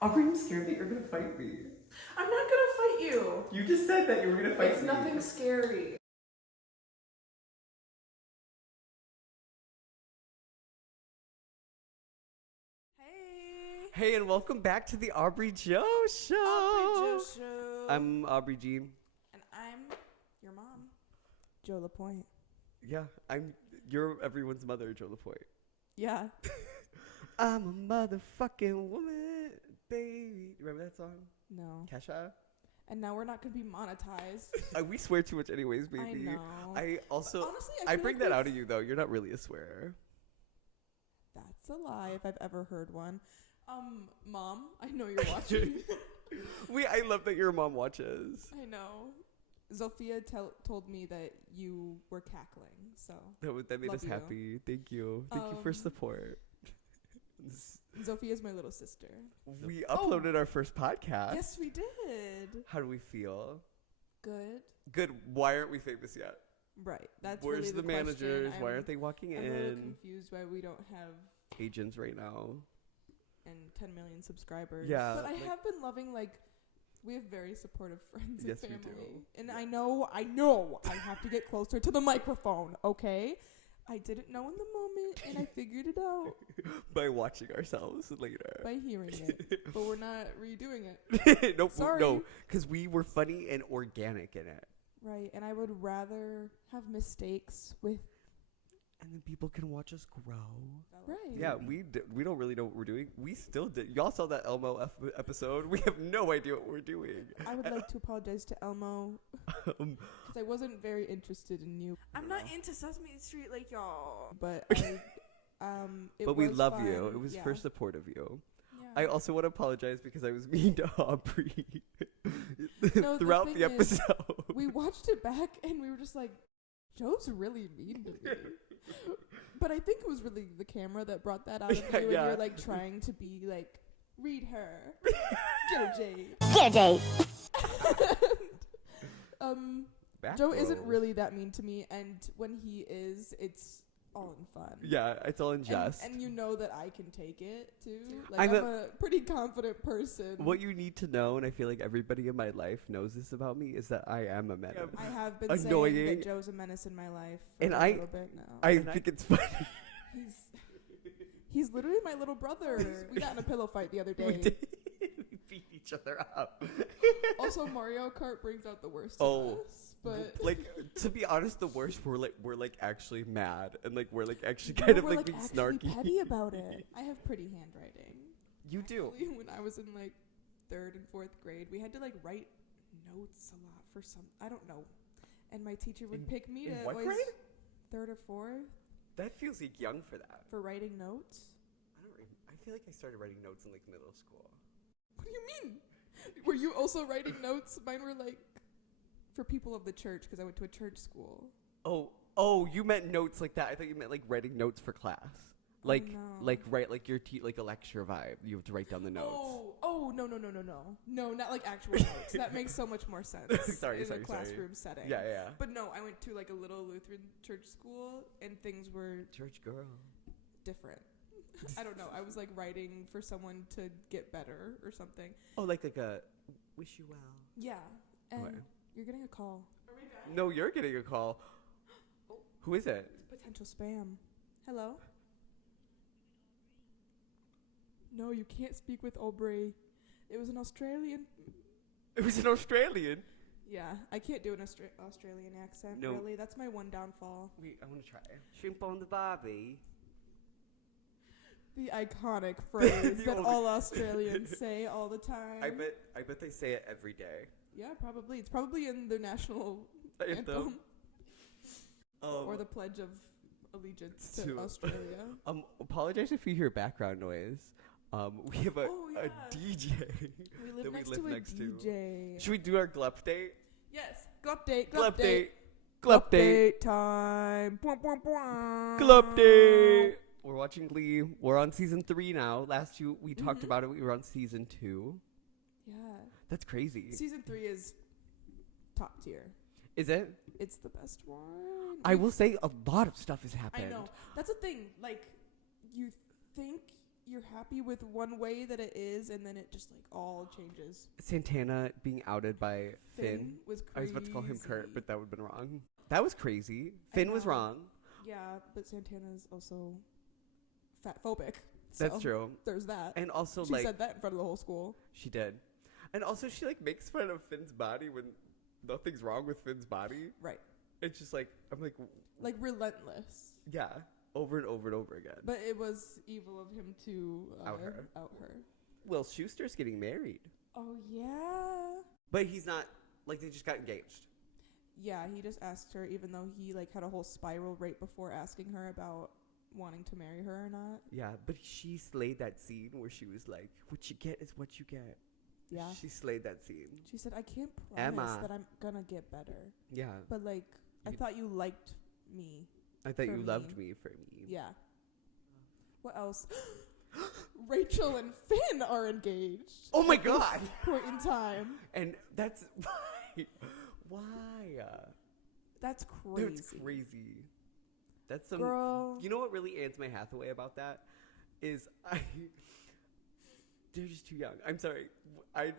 Aubree, I'm scared that you're gonna fight me. I'm not gonna fight you. You just said that you were gonna fight It's me. nothing scary. Hey. Hey, and welcome back to the Aubree Joe Show. Aubree Joe Show. I'm Aubree G. And I'm your mom, Joe Lapointe. Yeah, you're everyone's mother, Joe Lapointe. Yeah. I'm a motherfucking woman, baby. Remember that song? No. Kesha? And now we're not gonna be monetized. We swear too much anyways, baby. I know. I also, Honestly, I feel bring like that out of you though. You're not really a swearer. That's a lie if I've ever heard one. Mom, I know you're watching. I love that your mom watches. I know. Zofia told me that you were cackling, so That made love us you. happy. Thank you. Thank you for support. Zofia's my little sister. We uploaded our first podcast. Yes, we did. How do we feel? Good. Good. Why aren't we famous yet? Right. That's Where's really the question. managers? Why aren't they walking I'm a little in? confused why we don't have Agents right now. and 10 million subscribers. Yeah, But I like- have been loving, like, we have very supportive friends Yes, and we family. do. And I know I have to get closer to the microphone, okay? I didn't know in the moment, and I figured it out By watching ourselves later. by hearing it. But we're not redoing it. Nope, Sorry. no, because we were funny and organic in it. Right. And I would rather have mistakes with... And then people can watch us grow. Right. Yeah, we don't really know what we're doing. We still did. Y'all saw that Elmo episode. We have no idea what we're doing. I would like to apologize to Elmo because I wasn't very interested in you. I'm not into Sesame Street like y'all, but it But we was love fun. you. It was Yeah. for support of you. Yeah. I also want to apologize because I was mean to Aubree No, the throughout thing the is, episode. we watched it back and we were just like, Joe's really mean to me. But I think it was really the camera that brought that out of you, and Yeah. you're like trying to be like, read her, get her Jade. Get a date. Joe isn't Backbone. really that mean to me, and when he is, it's all in fun. Yeah, it's all in jest. And you know that I can take it too. I'm Like I'm a pretty confident person. What you need to know, and I feel like everybody in my life knows this about me, is that I am a menace. I have been Annoying. saying that Joe's a menace in my life for And a I- little bit now. I think it's funny. He's literally my little brother. We got in a pillow fight the other We day. did. We beat each other up. Also, Mario Kart brings out the worst Oh. of us. But Like, to be honest, the worst, we're like actually mad, and like we're like actually kind of we're like being actually snarky. petty about it. I have pretty handwriting. You do. Actually, when I was in like 3rd and 4th grade, we had to like write notes a lot for some. I don't know. And my teacher would pick me in to what always grade? 3rd or 4th That feels like young for that. for writing notes. I feel like I started writing notes in like middle school. What do you mean? Were you also writing notes? Mine were like for people of the church because I went to a church school. Oh, you meant notes like that. I thought you meant like writing notes for class. Like, no. like write like your like a lecture vibe. You have to write down the notes. Oh, no, not like actual notes. That makes so much more sense. Sorry, in sorry. a classroom setting. Yeah. But no, I went to like a little Lutheran church school, and things were Church girl. different. I don't know. I was like writing for someone to get better or something. Oh, like a wish you well. Yeah, and Okay. you're getting a call. No, you're getting a call. Who is it? Potential spam. Hello? No, you can't speak with Aubree. It was an Australian. It was an Australian. Yeah, I can't do an Australian accent, No. really. That's my one downfall. Wait, I want to try. Shrimp on the barbie. The iconic phrase The that only- all Australians say all the time. I bet they say it every day. Yeah, probably. It's probably in their national anthem. Or the Pledge of Allegiance to Australia. Apologize if you hear background noise. We have a DJ We live that next we to live a next DJ. to. Should we do our glup date? Yes. Glup date. Glup Glup date. Glup date. time. Bwah, bwah, bwah. Glup date. We're watching Glee. We're on season 3 now. Last year we talked about it. We were on season 2. Yeah. That's crazy. Season 3 is top tier. Is it? It's the best one. I will say a lot of stuff has happened. I know. That's the thing. Like, you think you're happy with one way that it is, and then it just like all changes. Santana being outed by Finn. Was crazy. I was about to call him Kurt, but that would have been wrong. That was crazy. Finn was wrong. Yeah, but Santana's also fat phobic. That's so true. There's that. And also, she like, said that in front of the whole school. She did. And also, she like makes fun of Finn's body when nothing's wrong with Finn's body. Right. It's just like, I'm like relentless. Yeah, over and over and over again. But it was evil of him to out her. Will Schuster's getting married. Oh yeah. But he's not, like, they just got engaged. Yeah, he just asked her, even though he like had a whole spiral right before asking her about wanting to marry her or not. Yeah, but she slayed that scene where she was like, what you get is what you get. Yeah. She slayed that scene. She said, I can't promise that I'm gonna get better. Yeah. But like, I thought you liked me. I thought you loved me for me. Yeah. What else? Rachel and Finn are engaged. Oh my god! Point in time. And that's why? That's crazy. That's crazy. That's some. Girl. You know what really ants my Hathaway about that is they're just too young. I'm sorry. I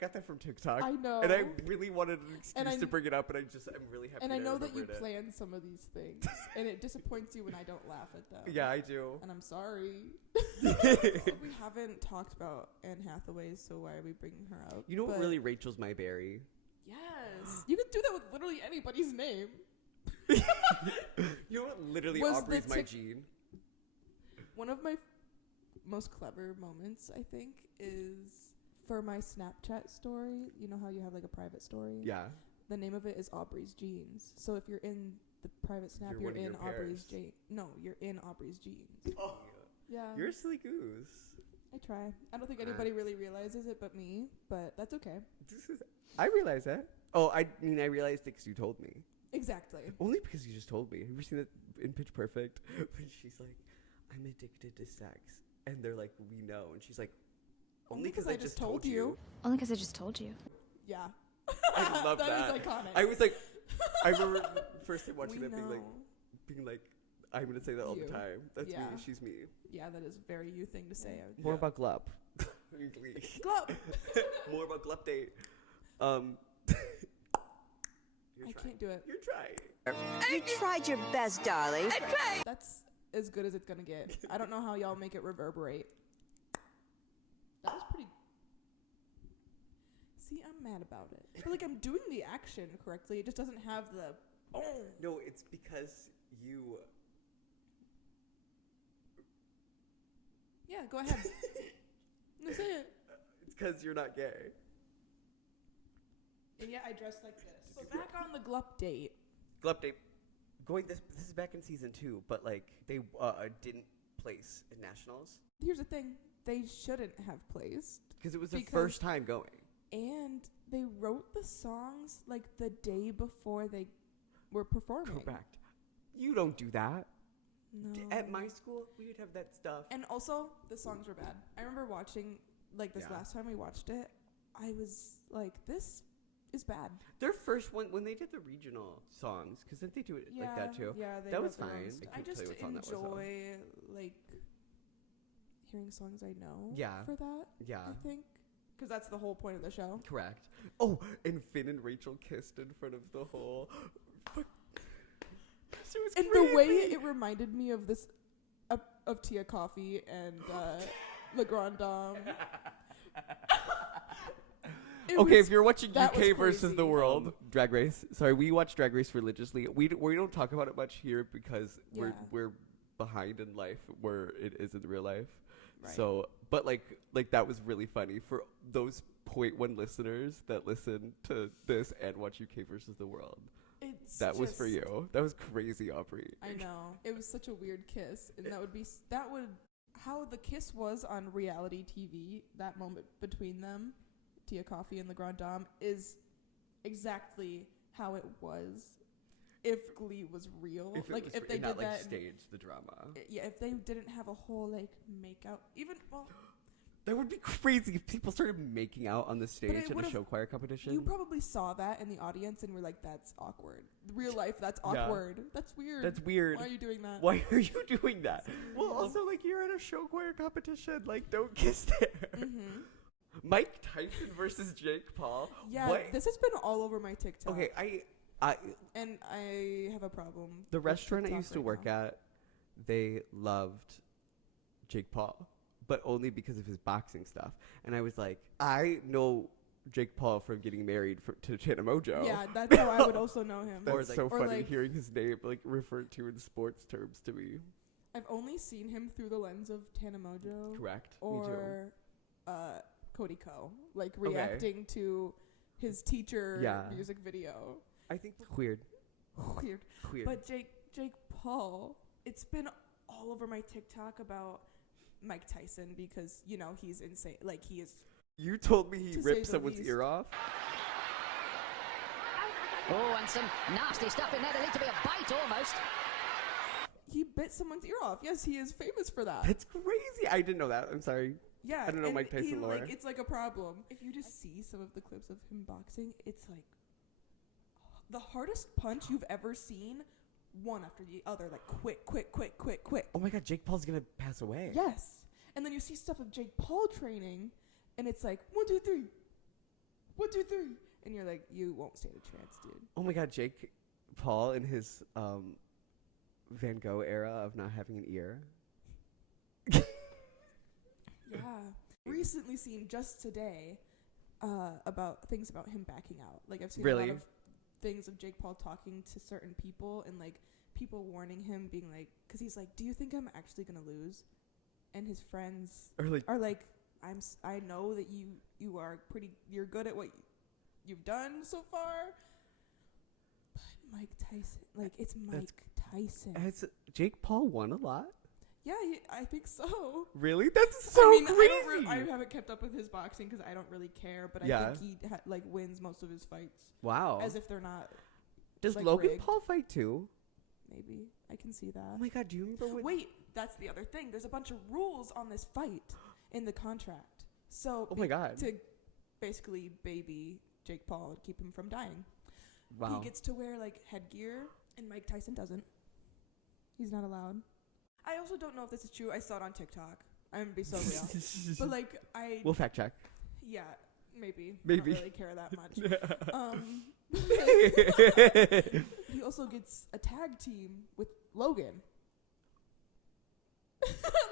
got that from TikTok. I know. And I really wanted an excuse to bring it up, and I'm really happy. And I know that you plan some of these things, and it disappoints you when I don't laugh at them. Yeah, I do. And I'm sorry. We haven't talked about Anne Hathaway, so why are we bringing her up? You know what really Rachel's my berry? Yes. You can do that with literally anybody's name. You know what literally Aubree's my Gene? One of my most clever moments, I think, is for my Snapchat story. You know how you have like a private story? Yeah. The name of it is Aubree's Jeans. So if you're in the private snap, you're in Aubree's jeans. No, you're in Aubree's jeans. Oh. Yeah. You're a silly goose. I try. I don't think anybody really realizes it but me, but that's okay. I realize that. Oh, I mean, I realized it because you told me. Exactly. Only because you just told me. Have you seen that in Pitch Perfect? When she's like, I'm addicted to sex. And they're like, we know. And she's like, only because I just told you. Only because I just told you. Yeah. I love that. That is iconic. I was like, I remember first time watching that being like, I'm going to say that all the time. That's me. She's me. Yeah, that is a very you thing to say. More about Glup. Glup. More about Glup Date. I can't do it. You're trying. You tried your best, darling. I tried. That's as good as it's gonna get. I don't know how y'all make it reverberate. That was pretty. See, I'm mad about it. I feel like I'm doing the action correctly. It just doesn't have the. Oh. No, it's because you. Yeah, go ahead. No, say it. It's because you're not gay. And yeah, I dressed like this. So back on the Glup Date. Glup Date. This is back in season 2, but like they didn't place in nationals. Here's the thing: they shouldn't have placed because it was their first time going. And they wrote the songs like the day before they were performing. Correct. You don't do that. No. At my school, we would have that stuff. And also, the songs were bad. I remember watching like this last time we watched it. I was like, this is bad. Their first one, when they did the regional songs, because didn't they do it like that too? Yeah, that was fine. I just enjoy like hearing songs I know. Yeah. For that. Yeah. I think because that's the whole point of the show. Correct. Oh, and Finn and Rachel kissed in front of the whole. And the way it reminded me of this, of Tia Coffee and Le Grand Dame. Okay, if you're watching UK versus the world, Drag Race. Sorry, we watch Drag Race religiously. We don't talk about it much here because we're behind in life where it is in real life. Right. So, but like that was really funny for those 0.1 listeners that listen to this and watch UK versus the world. That was for you. That was crazy, Aubree. I know. It was such a weird kiss, and that would how the kiss was on reality TV. That moment between them, Tia Coffee and Le Grand Dame, is exactly how it was if Glee was real. If they did that, stage the drama. If they didn't have a whole make out, even That would be crazy if people started making out on the stage at a show choir competition. You probably saw that in the audience and were like, that's awkward. Real life, that's awkward. Yeah. That's weird. That's weird. Why are you doing that? Why are you doing that? Well, also, like, you're at a show choir competition. Like, don't kiss there. Mm-hmm. Mike Tyson versus Jake Paul. Yeah, this has been all over my TikTok. Okay, and I have a problem. The restaurant I used to work at, they loved Jake Paul, but only because of his boxing stuff. And I was like, I know Jake Paul from getting married to Tana Mojo. Yeah, that's how I would also know him. That's so funny hearing his name like referred to in sports terms to me. I've only seen him through the lens of Tana Mojo. Correct. Or Cody Ko, like reacting to his teacher music video. I think weird. But Jake Paul, it's been all over my TikTok about Mike Tyson because, you know, he's insane. Like, he is. You told me he ripped someone's ear off. Oh, and some nasty stuff in there. There needs to be a bite almost. He bit someone's ear off. Yes, he is famous for that. That's crazy. I didn't know that. I'm sorry. Yeah. I don't know Mike Tyson lore. Like, it's like a problem. If you just see some of the clips of him boxing, it's like the hardest punch you've ever seen, one after the other, like quick. Oh my God, Jake Paul's gonna pass away. Yes. And then you see stuff of Jake Paul training, and it's like 1, 2, 3, 1, 2, 3, and you're like, you won't stand a chance, dude. Oh my God, Jake Paul in his Van Gogh era of not having an ear. Yeah. Recently seen just today about things about him backing out. Like, I've seen a lot of things of Jake Paul talking to certain people and like people warning him, being like, because he's like, do you think I'm actually gonna lose? And his friends are like, I know that you're good at what you've done so far. But Mike Tyson, like, it's Mike Tyson. Has Jake Paul won a lot? Yeah, I think so. Really? That's so crazy. I haven't kept up with his boxing because I don't really care, but I think he wins most of his fights. Wow. As if they're not. Does like Logan rigged. Paul fight too? Maybe. I can see that. Oh my God, do you remember Wait, that's the other thing. There's a bunch of rules on this fight in the contract. So oh my God. To basically baby Jake Paul and keep him from dying. Wow. He gets to wear like headgear and Mike Tyson doesn't. He's not allowed. I also don't know if this is true. I saw it on TikTok. I'm gonna be so real. But like we'll fact check. Yeah, maybe. Maybe. I don't really care that much. He also gets a tag team with Logan.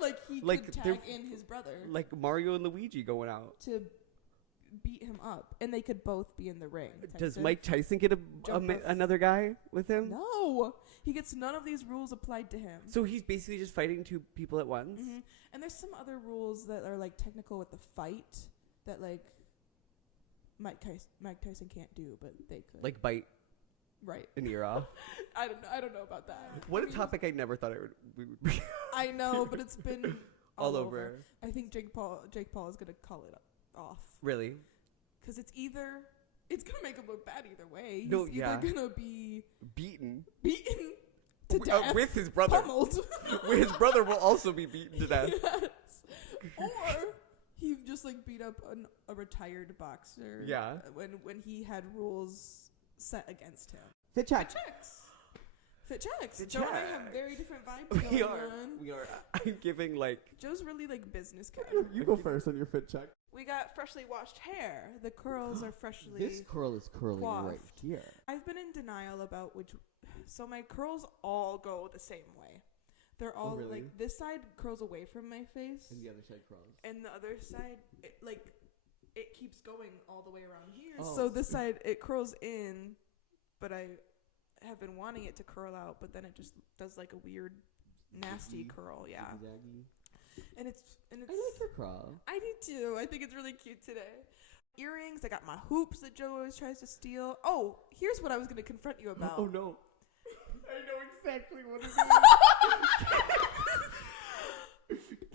Like he could tag in his brother. Like Mario and Luigi going out to beat him up, and they could both be in the ring. Does Mike Tyson get another guy with him? No. He gets none of these rules applied to him. So he's basically just fighting two people at once? Mm-hmm. And there's some other rules that are like technical with the fight that like Mike Tyson can't do, but they could. Like bite an ear off? I don't know about that. What a topic I never thought we would be. I know, but it's been all over. I think Jake Paul is going to call it off. Really? Because it's going to make him look bad either way. No, He's either going to be beaten to death. With his brother. Pummeled. His brother will also be beaten to death. Yes. Or he just like beat up a retired boxer. Yeah. When he had rules set against him. Fit checks. Joe and I have very different vibes going on. We are. I'm giving like. Joe's really like business casual. You go first on your fit check. We got freshly washed hair. The curls are freshly. This curl is curling coiffed. right here. I've been in denial about which. So my curls all go the same way. They're all really? like this side curls away from my face, and the other side curls. And the other side, it keeps going all the way around here. Oh. So this side it curls in, but I have been wanting it to curl out, but then it just does like a weird, nasty curl. Yeah. And it's. I like your curl. I do too. I think it's really cute today. Earrings. I got my hoops that Joe always tries to steal. Oh, here's what I was going to confront you about. Oh no. I know exactly what it is.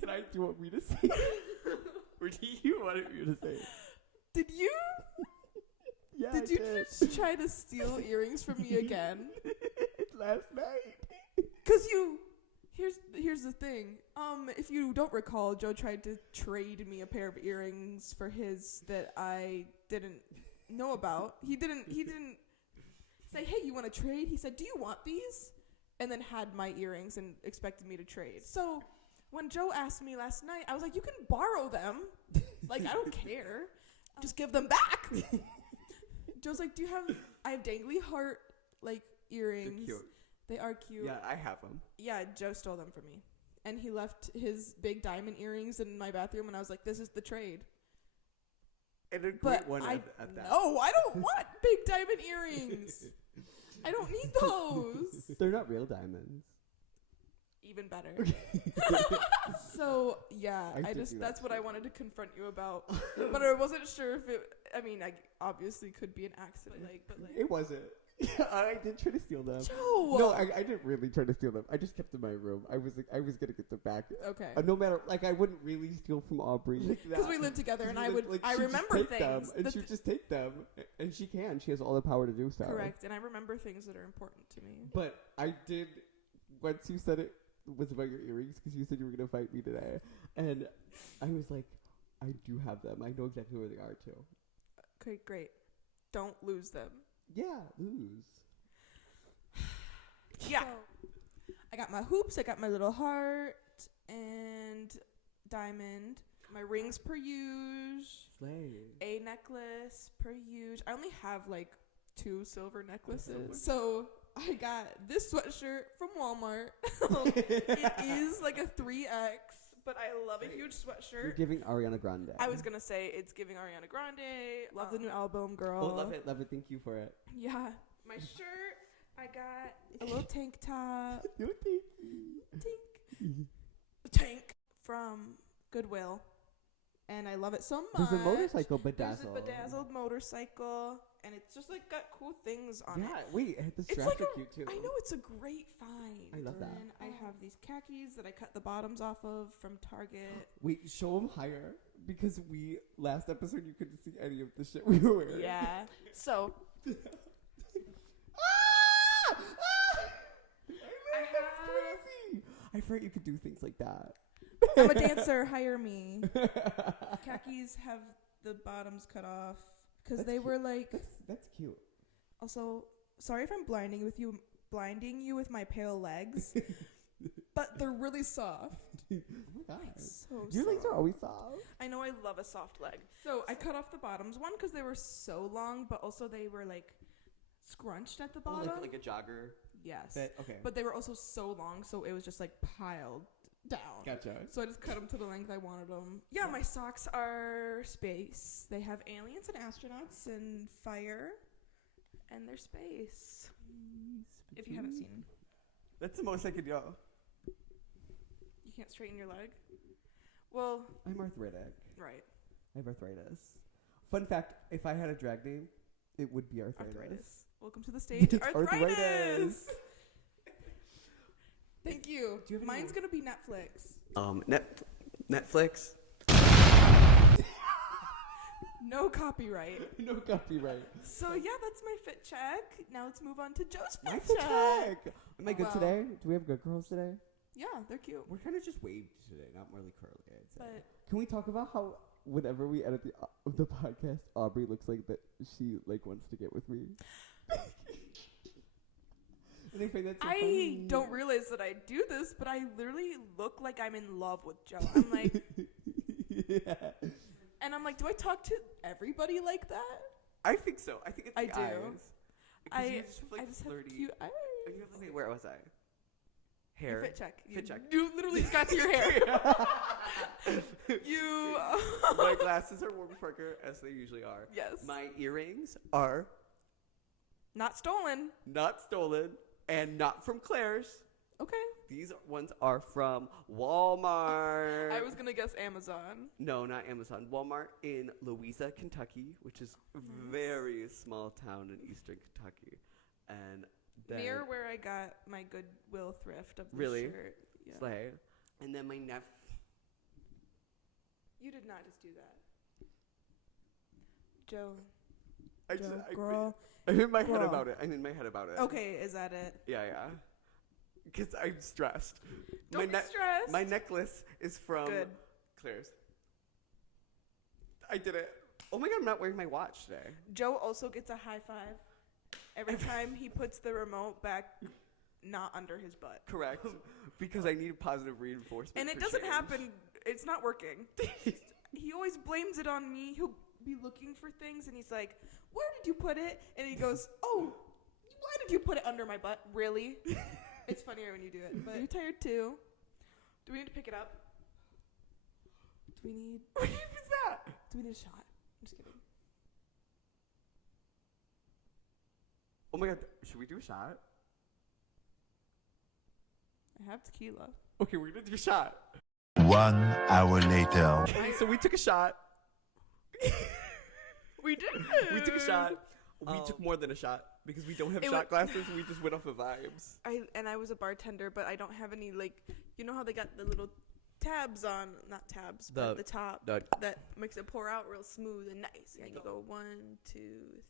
Do you want me to say it? Or do you want me to say it? Did you? Yeah, Did you just try to steal earrings from me again? Last night. Because Here's the thing. If you don't recall, Joe tried to trade me a pair of earrings for his that I didn't know about. He didn't say, "Hey, you want to trade?" He said, "Do you want these?" And then had my earrings and expected me to trade. So when Joe asked me last night, I was like, "You can borrow them. Like, I don't care. Just give them back." Joe's like, I have dangly heart like earrings. They're cute. They are cute. Yeah, I have them. Yeah, Joe stole them from me. And he left his big diamond earrings in my bathroom, and I was like, "This is the trade." And a great But one at that. No, I don't want big diamond earrings. I don't need those. They're not real diamonds. Even better. So, yeah, that's what I wanted to confront you about. But I wasn't sure if I obviously could be an accident. But It wasn't. I did try to steal them. Joe! No, I didn't really try to steal them. I just kept them in my room. I was gonna get them back. Okay. No matter, I wouldn't really steal from Aubree. Because we lived together, and I she'd remember just take them, things. and she'd just take them, and she can. She has all the power to do so. Correct, and I remember things that are important to me. But I did, once you said it was about your earrings, because you said you were going to fight me today, and I was like, I do have them. I know exactly where they are, too. Okay, great. Don't lose them. Yeah, lose. Yeah. So, I got my hoops, I got my little heart, and diamond. My rings per use. Slay. A necklace per use. I only have 2 silver necklaces. So I got this sweatshirt from Walmart. It is like a 3X, but I love a huge sweatshirt. You're giving Ariana Grande. I was going to say it's giving Ariana Grande. Love the new album, girl. Oh, love it, love it. Thank you for it. Yeah. My shirt, I got a little tank top. No, thank you. Tank from Goodwill. And I love it so much. There's a motorcycle bedazzled. There's a bedazzled motorcycle, and it's just got cool things on it. Yeah, wait, the It's straps are cute too. I know, it's a great find. I love that. And I have these khakis that I cut the bottoms off of from Target. Wait, show them higher, because last episode you couldn't see any of the shit we were wearing. Yeah. So. I forgot you could do things like that. I'm a dancer. Hire me. Khakis have the bottoms cut off because they were That's cute. Also, sorry if I'm blinding you with my pale legs, but they're really soft. Oh my god. So Your legs soft. are always soft. I know, I love a soft leg. So I cut off the bottoms, one because they were so long, but also they were scrunched at the bottom. Like a jogger. Yes. Okay. But they were also so long, so it was just piled down. Gotcha. So I just cut them to the length I wanted them. Yeah, my socks are space. They have aliens and astronauts and fire, and they're space. If you haven't seen. That's the most I could do. You can't straighten your leg? Well, I'm arthritic. right. I have arthritis. Fun fact, if I had a drag name, it would be arthritis. Welcome to the stage. It's Arthritis. arthritis. Thank you. Do you have Mine's going to be Netflix. Netflix. No copyright. No copyright. So yeah, that's my fit check. Now let's move on to Joe's fit My check. check. Am I good Wow. today? Do we have good girls today? Yeah, they're cute. We're kind of just waved today, not really curly, I'd say. But Can we talk about how whenever we edit the podcast, Aubree looks like that she wants to get with me? And I find that so I funny. don't realize that I do this, but I literally look like I'm in love with Joe. I'm like, Yeah. and I'm like, do I talk to everybody like that? I think so. I think it's I the do. eyes. You just have, I just flirty. have cute eyes. And you have, where was I? Your Hair. fit check. Fit check. You literally got to your hair. You. My glasses are Warby Parker, as they usually are. Yes. My earrings are Not stolen. not stolen and not from Claire's. Okay. These ones are from Walmart. I was gonna guess Amazon. No, not Amazon. Walmart in Louisa, Kentucky, which is a very small town in eastern Kentucky. And then Near where I got my Goodwill thrift of the Really? shirt. Yeah. Slay. And then my You did not just do that. Joe. I Joe, just, girl. I'm in my head girl. about it. I'm in my head about it. Okay, is that it? Yeah, yeah. Because I'm stressed. Don't be stressed. My necklace is from Good. Claire's. I did it. Oh my god, I'm not wearing my watch today. Joe also gets a high five every time he puts the remote back not under his butt. Correct. Because I need positive reinforcement. And it for doesn't change. happen. It's not working. He always blames it on me. He'll be looking for things and he's like, "Where did you put it?" And he goes, "Oh, why did you put it under my butt? Really?" It's funnier when you do it. But you're tired too. Do we need to pick it up? Do we need... What is that? Do we need a shot? I'm just kidding. Oh my god, should we do a shot? I have tequila. Okay, we're gonna do a shot. 1 hour later. Okay, so we took a shot. We did. We took a shot. We took more than a shot because we don't have shot glasses. We just went off of vibes. I was a bartender, but I don't have any, like, you know how they got the little tabs on, not tabs, but the top that makes it pour out real smooth and nice. Yeah, you go 1, 2,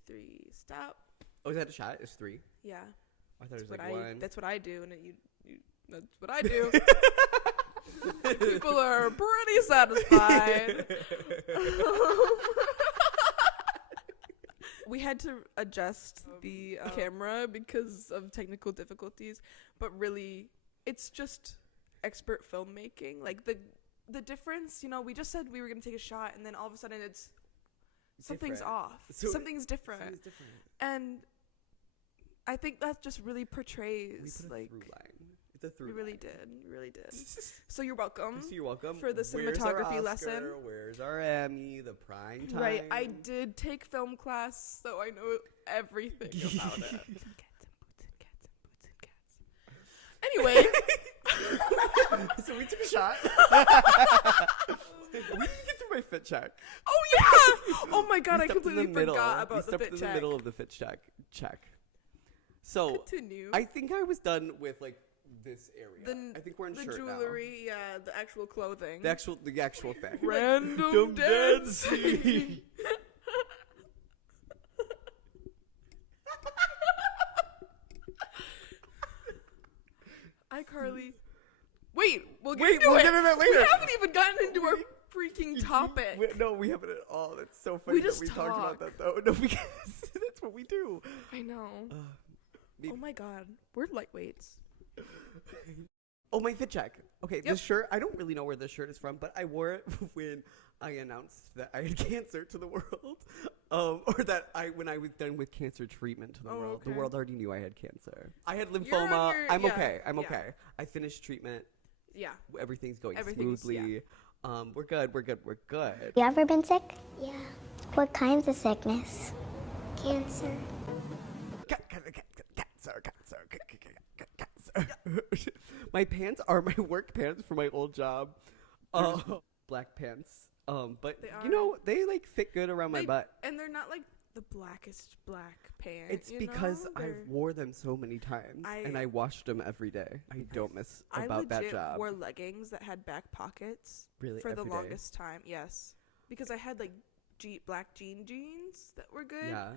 3, stop. Oh, is that a shot? It's 3. Yeah. I thought it was That's like 1. That's what I do, and that's what I do. People are pretty satisfied. We had to adjust the camera because of technical difficulties, but really, it's just expert filmmaking. Like the difference, you know, we just said we were gonna take a shot, and then all of a sudden something's different. off. So something's different. Something's different. And I think that just really portrays We put a like through line. It's a through you really line. did. You really did. So you're welcome. So you're welcome. For the Where's our cinematography Oscar? lesson. Where's our Emmy? The prime time. Right. I did take film class, so I know everything about it. Anyway. So we took a shot. We didn't get through my fit check. Oh yeah! Oh my god, We I stepped in completely the middle. forgot about we the stepped fit in check. the middle of the fit check. So Continue. I think I was done with like this area. I think we're in the shirt jewelry, yeah, the actual clothing. now. The actual thing. Random dancing. iCarly. Wait, we'll get into it. Get into that later. We haven't even gotten into our freaking topic. No, we haven't at all. That's so funny We just that we talked about talk. that though. No, because that's what we do. I know. Oh my god, we're lightweights. Oh, my fit check. Okay, Yep. this shirt, I don't really know where this shirt is from, but I wore it when I announced that I had cancer to the world. Or that when I was done with cancer treatment to the world. The okay. world already knew I had cancer. I had You're lymphoma. on your- I'm yeah, okay. I'm yeah. okay. I finished treatment. Yeah. Everything's going Everything's- smoothly. We're good. We're good. We're good. You ever been sick? Yeah. What kinds of sickness? Cancer. Cancer. My pants are my work pants for my old job. Black pants. But They you are. know, they like fit good around my butt. And they're not like the blackest black pants. It's you because know? I've They're- wore them so many times and I washed them every day. I don't miss about that job. I wore leggings that had back pockets Really, for the every day? longest time. Yes, because I had like black jeans that were good. Yeah.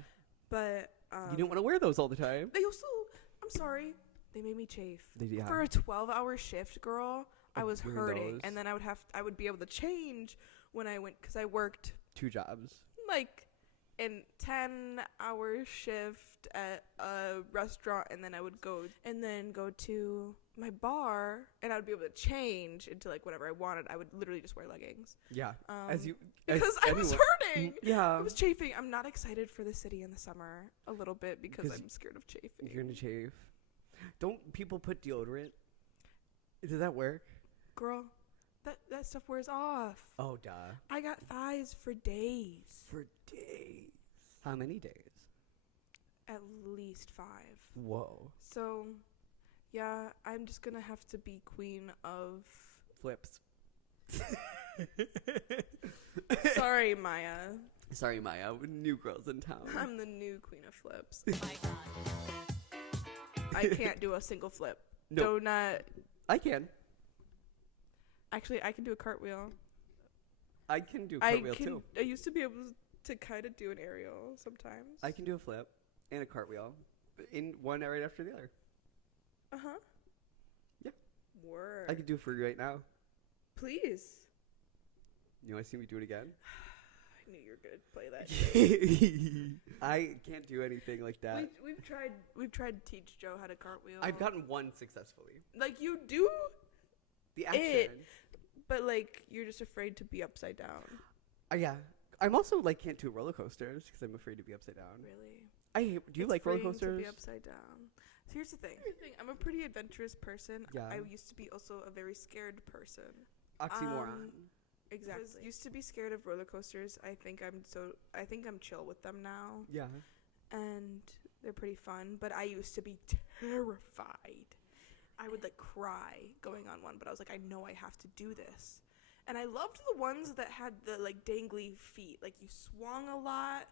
But You didn't want to wear those all the time. they also, I'm sorry, they made me chafe. Yeah. For a 12-hour shift, girl, I Of was wearing hurting, those. and then I would be able to change when I went, because I worked 2 jobs. like an 10-hour shift at a restaurant, and then I would go to my bar, and I would be able to change into like whatever I wanted. I would literally just wear leggings. Yeah. Because I was hurting. Yeah. I was chafing. I'm not excited for the city in the summer a little bit because 'Cause I'm scared of chafing. You're gonna chafe. Don't people put deodorant? Does that work? Girl, that stuff wears off. Oh, duh. I got thighs for days. For days. How many days? At least 5. Whoa. So, yeah, I'm just gonna have to be queen of... Flips. Sorry, Maya. Sorry, Maya. New girls in town. I'm the new queen of flips. I can't do a single flip. No. Donut. I can. Actually, I can do a cartwheel. I can do cartwheel too. I used to be able to kind of do an aerial sometimes. I can do a flip and a cartwheel in one right after the other. Uh-huh. Word. I could do it for you right now. Please. You want to see me do it again? I knew you were gonna play that. I can't do anything like that. We've tried to teach Joe how to cartwheel. I've gotten one successfully. Like you do The action. it, but like you're just afraid to be upside down. Yeah. I'm also like can't do roller coasters because I'm afraid to be upside down. Really? Do you like roller freeing coasters? To be upside down. So here's the thing. I'm a pretty adventurous person. Yeah. I used to be also a very scared person. Oxymoron. Exactly. I used to be scared of roller coasters. I think I'm chill with them now. Yeah. And they're pretty fun, but I used to be terrified. I would like cry going on one, but I was like, I know I have to do this. And I loved the ones that had the like dangly feet, like you swung a lot.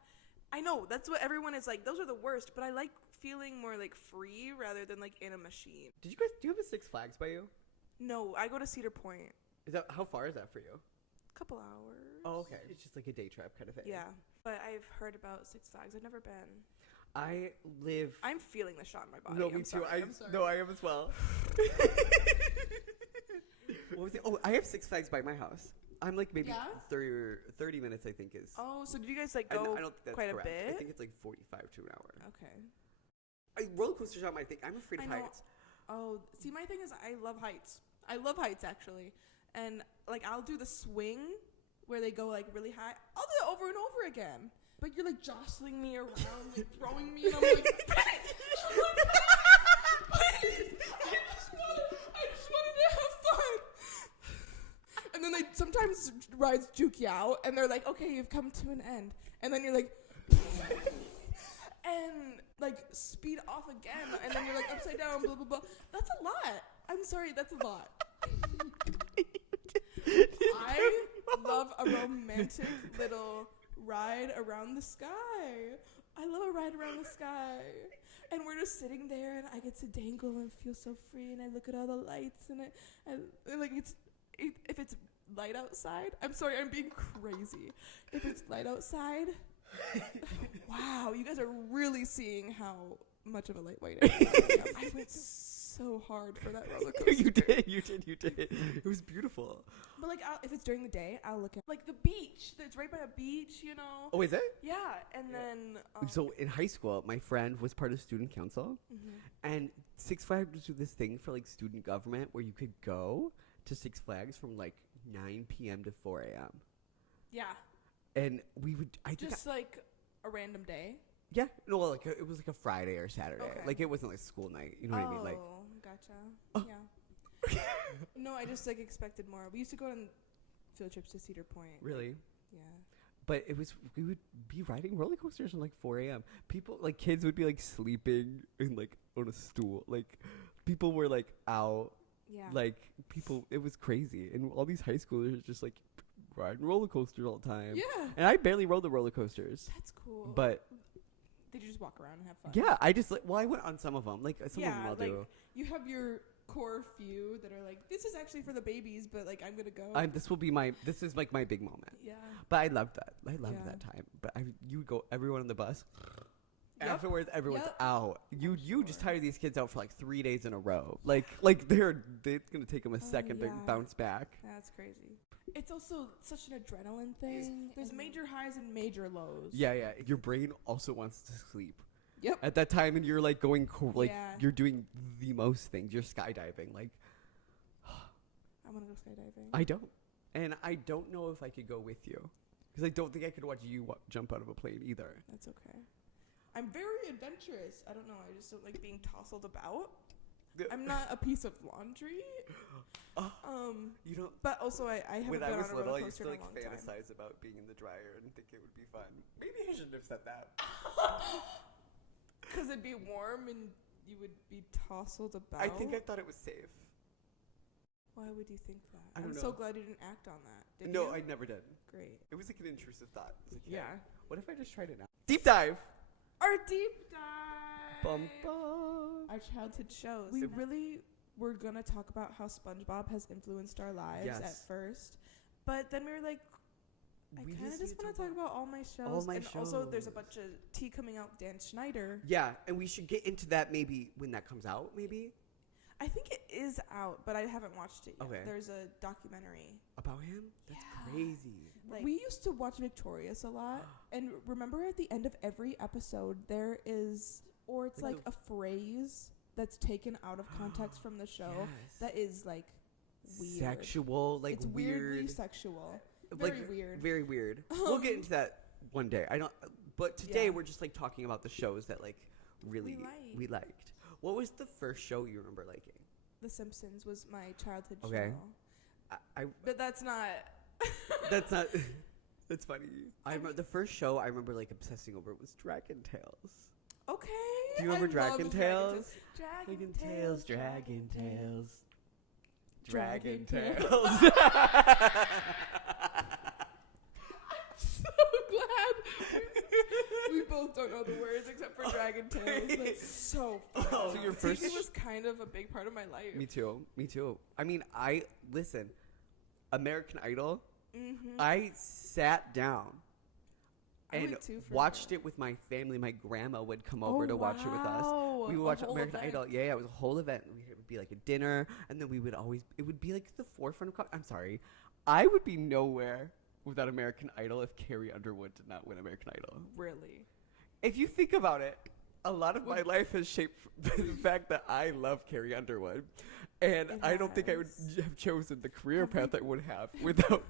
I know that's what everyone is like. Those are the worst, but I like feeling more like free rather than like in a machine. Do you have a Six Flags by you? No, I go to Cedar Point. How far is that for you? Couple hours. Oh, okay. It's just like a day trip kind of thing. Yeah, but I've heard about Six Flags. I've never been. I'm feeling the shot in my body. No, me too. I'm sorry. No, I am as well. What was it? Oh, I have Six Flags by my house. I'm like maybe 30 minutes, I think is. Oh, so did you guys like go I don't think that's quite correct. a bit? I think it's like 45 to an hour. Okay. Roller coasters are my thing. I'm afraid of heights. Oh, see, my thing is I love heights. I love heights, actually. And, like, I'll do the swing where they go, like, really high. I'll do it over and over again. But you're, like, jostling me around, like, throwing me, and I'm like, I just wanted to have fun. And then they sometimes rides juke you out, and they're like, okay, you've come to an end. And then you're like, and, like, speed off again. And then you're, like, upside down, blah, blah, blah. That's a lot. I'm sorry, that's a lot. I love a romantic little ride around the sky. I love a ride around the sky. And we're just sitting there, and I get to dangle and feel so free, and I look at all the lights, and like if it's light outside, I'm sorry, I'm being crazy. If it's light outside, wow, you guys are really seeing how much of a lightweight I am. I went so hard for that roller coaster. You did. It was beautiful. But like, if it's during the day, I'll look at like the beach. It's right by a beach, you know. Oh, is it? Yeah, and then. So in high school, my friend was part of student council, and Six Flags would do this thing for like student government where you could go to Six Flags from like 9 p.m. to 4 a.m. Yeah. And we would. Just like a random day. Yeah, no, like it was like a Friday or Saturday. Okay. Like it wasn't like school night. You know what I mean? Like, gotcha. Yeah. No, I just like expected more. We used to go on field trips to Cedar Point. Really? Yeah. But we would be riding roller coasters at like 4 a.m. People, like kids would be like sleeping in like on a stool. Like people were like out. Yeah. Like people, it was crazy. And all these high schoolers just like riding roller coasters all the time. Yeah. And I barely rode the roller coasters. That's cool. But. Did you just walk around and have fun? Yeah, I went on some of them. Like some of them I'll do. You have your core few that are like, this is actually for the babies, but like I'm gonna go. This is like my big moment. Yeah. But I loved that. I loved that time. But you would go everyone on the bus. Yep. Afterwards, everyone's out. You just tire these kids out for like 3 days in a row. Like it's gonna take them a second to bounce back. That's crazy. It's also such an adrenaline thing. There's major highs and major lows. Yeah. Your brain also wants to sleep. Yep. At that time, and you're like going you're doing the most things. You're skydiving. Like, I want to go skydiving. I don't, and I don't know if I could go with you, because I don't think I could watch you jump out of a plane either. That's okay. I'm very adventurous. I don't know. I just don't like being tousled about. I'm not a piece of laundry. You know. But also, I haven't been on a roller coaster in a long time. I used to fantasize about being in the dryer and think it would be fun. Maybe I shouldn't have said that. Because it'd be warm and you would be tousled about. I think I thought it was safe. Why would you think that? I'm so glad you didn't act on that. Did you? No, I never did. Great. It was like an intrusive thought. Yeah. What if I just tried it now? Deep dive. Our deep dive. Bum, bum. Our childhood shows. We really were going to talk about how SpongeBob has influenced our lives at first. But then we were like, I kind of just want to talk about all my shows. Also, there's a bunch of tea coming out with Dan Schneider. Yeah, and we should get into that maybe when that comes out, maybe. I think it is out, but I haven't watched it yet. Okay. There's a documentary. About him? That's Yeah. crazy. Like, We used to watch Victorious a lot, and remember at the end of every episode there is, or it's Like like a phrase that's taken out of context from the show Yes. that is like weird. Sexual, like it's weird. weirdly sexual. Like, Very weird. Very weird. We'll get into that one day. I don't. But today we're just like talking about the shows that like really we liked. What was the first show you remember liking? The Simpsons was my childhood Okay. show. but that's not. That's not. That's funny. I remember the first show I remember like obsessing over was Dragon Tales. Okay. Do you remember Dragon Tales? Dragon Tales. Dragon Tales. Dragon Tales. So glad we both don't know the words except for Dragon Tales. That's so funny. So your first. It was kind of a big part of my life. Me too. Me too. I mean, listen. American Idol. Mm-hmm. I sat down I and would too for watched sure. it with my family. My grandma would come over to watch it with us. We would A watch whole American event. Idol. Yeah, it was a whole event. It would be like a dinner, and then we would always. It would be like the forefront of. I'm sorry, I would be nowhere without American Idol if Carrie Underwood did not win American Idol. Really? If you think about it, a lot of my life has shaped by the fact that I love Carrie Underwood, and It I don't think I would has. have chosen the career path I would have without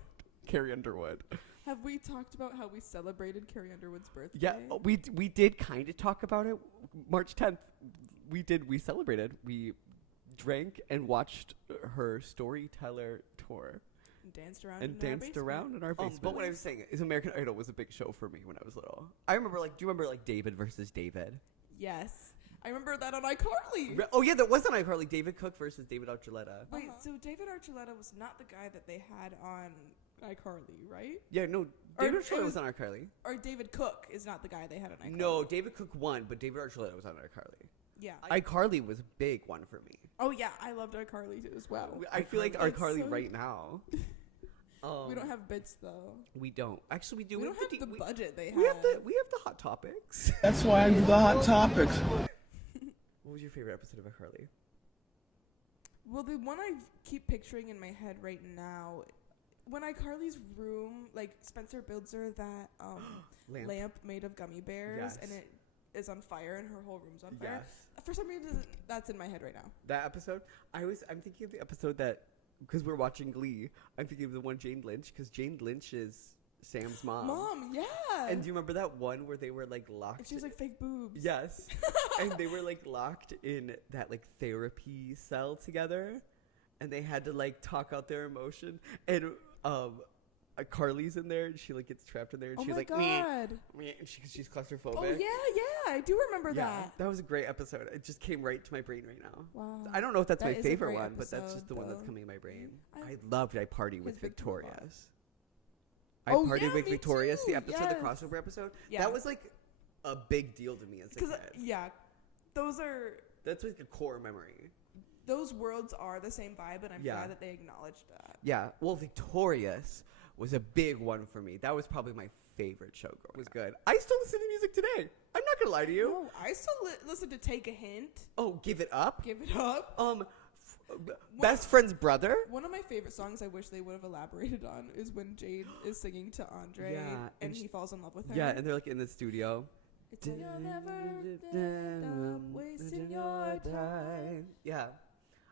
Carrie Underwood. Have we talked about how we celebrated Carrie Underwood's birthday? Yeah, we did kind of talk about it. March 10th, we celebrated. We drank and watched her storyteller tour And danced around. and in our danced basement. around in our basement. But what I was saying is American Idol was a big show for me when I was little. I remember do you remember David versus David? Yes. I remember that on iCarly. Oh yeah, that was on iCarly. David Cook versus David Archuleta. Wait, so David Archuleta was not the guy that they had on, iCarly, right? Yeah, no, Or David it Archuleta was was- on iCarly. or David Cook is not the guy they had on iCarly. No, David Cook won, but David Archuleta was on iCarly. Yeah. iCarly was a big one for me. Oh yeah, I loved iCarly too as well. I feel like That's iCarly so- right now. We don't have bits though. We don't. Actually, we do. We don't have the we, budget they we have had. we have the hot topics. That's why I do the hot topics. What was your favorite episode of iCarly? Well, the one I keep picturing in my head right now, when iCarly's room, like Spencer builds her that lamp made of gummy bears, Yes. and it is on fire, and her whole room's on fire. Yes. For some reason, that's in my head right now. That episode. I'm thinking of the episode that because we're watching Glee. I'm thinking of the one Jane Lynch because Jane Lynch is Sam's mom. Yeah. And do you remember that one where they were like locked? And she was like fake boobs. Yes. And they were like locked in that like therapy cell together, and they had to like talk out their emotion. And Carly's in there, and she like gets trapped in there, and Oh she's my like, God. meh, and she's claustrophobic. Oh yeah, I do remember that. That was a great episode. It just came right to my brain right now. Wow. I don't know if that's That my is a favorite great one, but that's just the one that's episode, coming in my brain. I- I loved I Party with His big toe bob. Victorious. I Oh, Partied yeah, with me Victorious, too, the episode, the yes. crossover episode. Yeah. That was like a big deal to me as a Because kid. those are That's like a core memory. those worlds are the same vibe, and I'm Yeah. glad that they acknowledged that. Yeah. Well, Victorious was a big one for me. That was probably my favorite show growing up. It was good. I still listen to music today. I'm not gonna lie to you. No, I still listen to Take a Hint. Oh, Give It Up. Give it up. Best Friend's Brother. One of my favorite songs I wish they would have elaborated on is when Jade is singing to Andre Yeah, and and he falls in love with her. Yeah, and they're like in the studio. It's like, you'll never end up wasting your time. Yeah,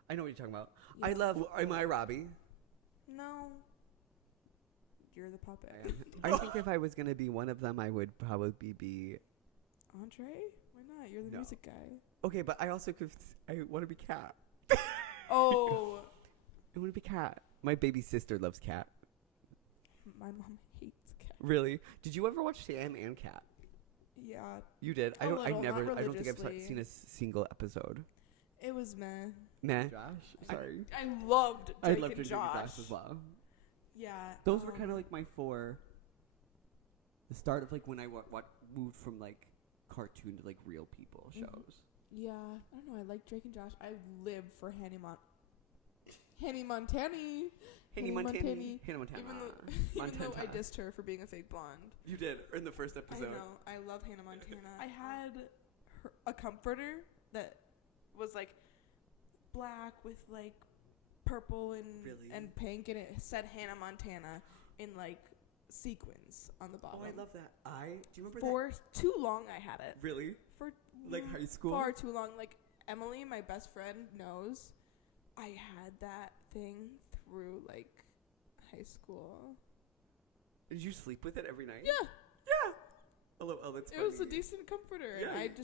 I know what you're talking about. Yeah. I love Am I Robbie? No. You're the puppet. I think if I was gonna be one of them, I would probably be. Andre? Why not? You're the No. music guy. Okay, but I also could. I want to be Cat. Oh. I want to be Cat. My baby sister loves Cat. My mom hates cats. Really? Did you ever watch Sam and Cat? Yeah. You did. A little, I not never. I don't think I've religiously. seen a single episode. It was meh. Nah. Josh, sorry. I loved I Drake loved and Drake Josh. and Josh as well. Yeah. Those were kind of like my four. The start of like when I moved from like cartoon to like real people Mhm. shows. Yeah, I don't know. I like Drake and Josh. I live for Hanny Montani. Hannah Montana. Hannah Montana. Even though I Montana. dissed her for being a fake blonde. You did in the first I episode. know. I love Hannah Montana. I had a comforter that was like black with like purple and Really? and pink, and it said Hannah Montana in like sequins on the bottom. Oh, I love that. Do you remember For too long, I had it. Really? For Like high school? far too long. Like Emily, my best friend, knows I had that thing through like high school. Did you sleep with it every night? Yeah, Oh, that's it funny. was a decent comforter, and Yeah.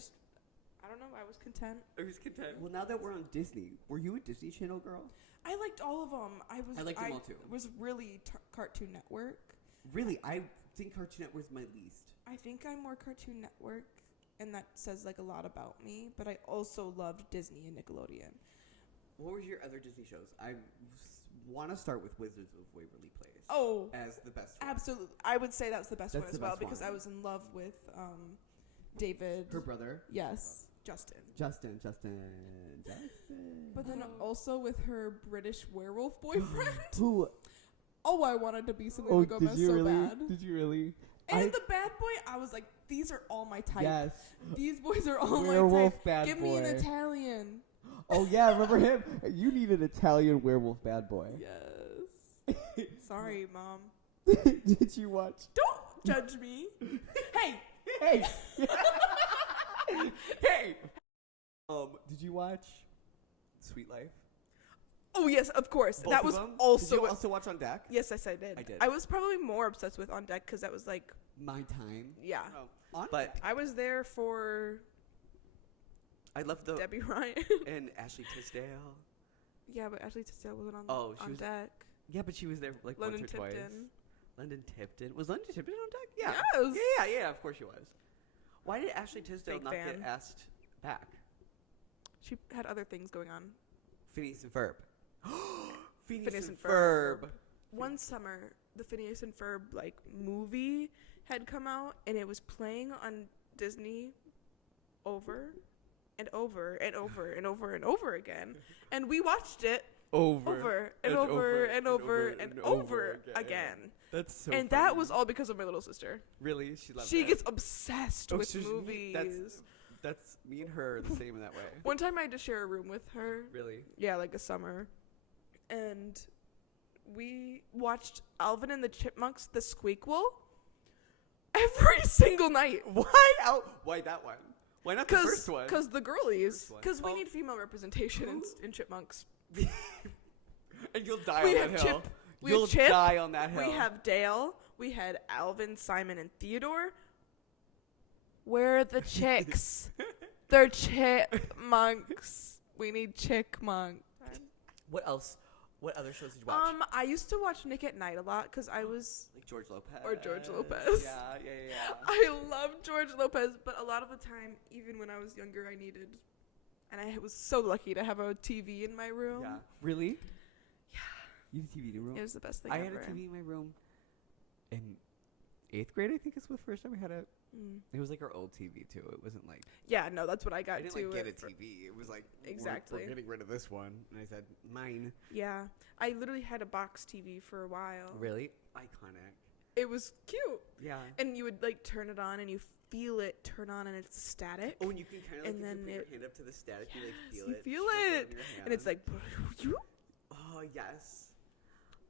I don't know, I was content. I was content. Well, now that we're on Disney, were you a Disney Channel girl? I liked all of them. I liked them all too. Was really Cartoon Network. Really, I think Cartoon Network was my least. I think I'm more Cartoon Network, and that says like a lot about me. But I also loved Disney and Nickelodeon. What were your other Disney shows? I want to start with Wizards of Waverly Place. Oh, as the best one. absolutely! I would say that was the best That's one the as well best because one. I was in love with David. Her brother. Yes, Justin. Justin. But then also with her British werewolf boyfriend. Who? Oh, I wanted to be Selena Gomez did you so really? bad. Did you really? And the bad boy, I was like, these are all my type. Yes. These boys are all Werewolf my type. bad Give me an boy. Italian. Oh yeah, remember him? You need an Italian werewolf bad boy. Yes. Sorry, Mom. Did you watch? Don't judge me. Hey. Hey. Hey. Did you watch Sweet Life? Oh, yes, of course. Both that of was them? also... Did you also watch On Deck? Yes, I did. I did. I was probably more obsessed with On Deck because that was like... My Time. Yeah. Oh. On But I was there for I love the Debbie Ryan. and Ashley Tisdale. Yeah, but Ashley Tisdale wasn't on, Oh, she on was- Deck. Yeah, but she was there like London once or twice. Tipton. London Tipton. Was London Tipton on Deck? Yeah. Yes. Yeah, of course she was. Why did Ashley Tisdale Big not fan. get asked back? She had other things going on. Phineas and Ferb. Phineas and Ferb. One summer, the Phineas and Ferb like movie had come out, and it was playing on Disney over and over and over and over and over again, and we watched it over and over and over and over again. That's so And funny. that was all because of my little sister. Really? She loved She it. gets obsessed with so she- movies. That's me and her are the same in that way. One time I had to share a room with her. Really? Yeah, like a summer. And we watched Alvin and the Chipmunks, The Squeakquel, every single night. Why that one? Why not the first one? Because the girlies. First one. Because we Oh. need female representation in Chipmunks. And you'll die We on have that Chip. hill. We You'll have Chip. die on that hill. We have Dale. We had Alvin, Simon, and Theodore. Where are the chicks? They're chipmunks. We need chickmunks. What else? What other shows did you watch? I used to watch Nick at Night a lot because I was... Like George Lopez. Or George Lopez. Yeah. I love George Lopez, but a lot of the time, even when I was younger, I needed... And I was so lucky to have a TV in my room. Yeah. Really? Yeah. You had a TV in your room? It was the best thing I ever. had a TV in my room in 8th grade, I think is the first time we had it. Mm. It was like our old TV too. It wasn't like Yeah, no, that's what I got I didn't too. like get a TV. It was like Exactly. We're getting rid of this one, and I said mine. Yeah. I literally had a box TV for a while. Really iconic. It was cute. Yeah. And you would like turn it on and you feel it turn on and it's static. Oh, and you can kind of like And if then you put your it- hand up to the static, you like feel you it. feel shake it. on your And it's hand. like oh yes.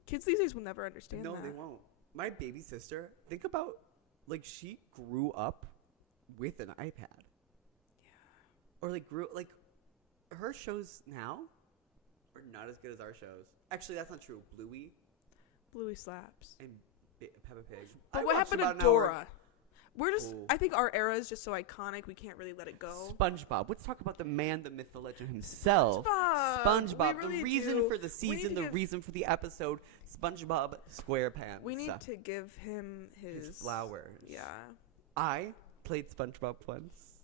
kids these days will never understand No, that. they won't. My baby sister, think about like she grew up with an iPad. Yeah. Or like grew like her shows now are not as good as our shows. Actually, that's not true. Bluey Bluey slaps. and Peppa Pig. But I what watched happened about to an hour- Dora? We're just Oh. I think our era is just so iconic we can't really let it go. SpongeBob. Let's talk about the man, the myth, the legend himself. SpongeBob. We the really reason do. for the We need season, to the give- reason for the episode. SpongeBob SquarePants. We need to give him his flowers. Yeah. I played SpongeBob once.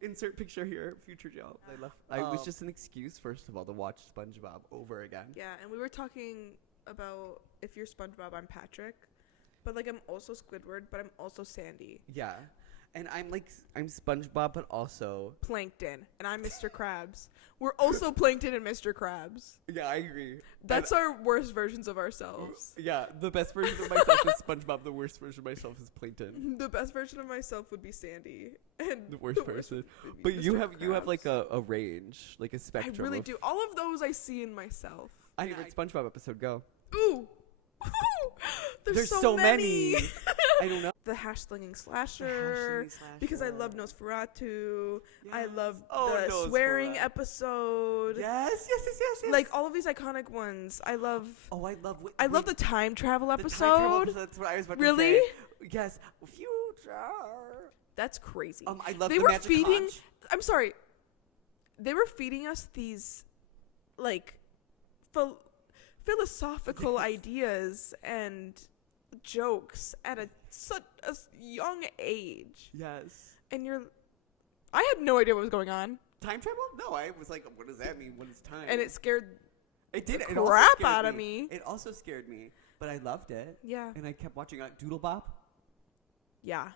Insert picture here, future Jill. I left. I was just an excuse, first of all, to watch SpongeBob over again. Yeah, and we were talking about if you're SpongeBob, I'm Patrick. But like I'm also Squidward, but I'm also Sandy. Yeah, And I'm SpongeBob, but also Plankton, and I'm Mr. Krabs. We're also Plankton and Mr. Krabs. yeah, I agree. That's our worst versions of ourselves. Yeah, the best version of myself is SpongeBob. The worst version of myself is Plankton. The best version of myself would be Sandy, and The worst person. But you have like a range, like a I spectrum. really do. All of those I see in myself. Favorite SpongeBob episode, go. Ooh. There's so many. I don't know. The hash slinging slasher, because I love Nosferatu. Yes. I love Oh, the swearing Nosferatu. episode. Yes. Like all of these iconic ones. I love I love the time travel the episode. time travel episode. That's what I was about Really? to say. Yes. Future. That's crazy. I love They the were magic feeding conch. I'm sorry. They were feeding us these like philosophical ideas and jokes at such a young age. Yes. And I had no idea what was going on. Time travel? No, I was like, what does that mean? What is time? And it scared It did. the It also crap scared out of me. It also scared me, but I loved it. Yeah. And I kept watching Doodle Bob. Yeah.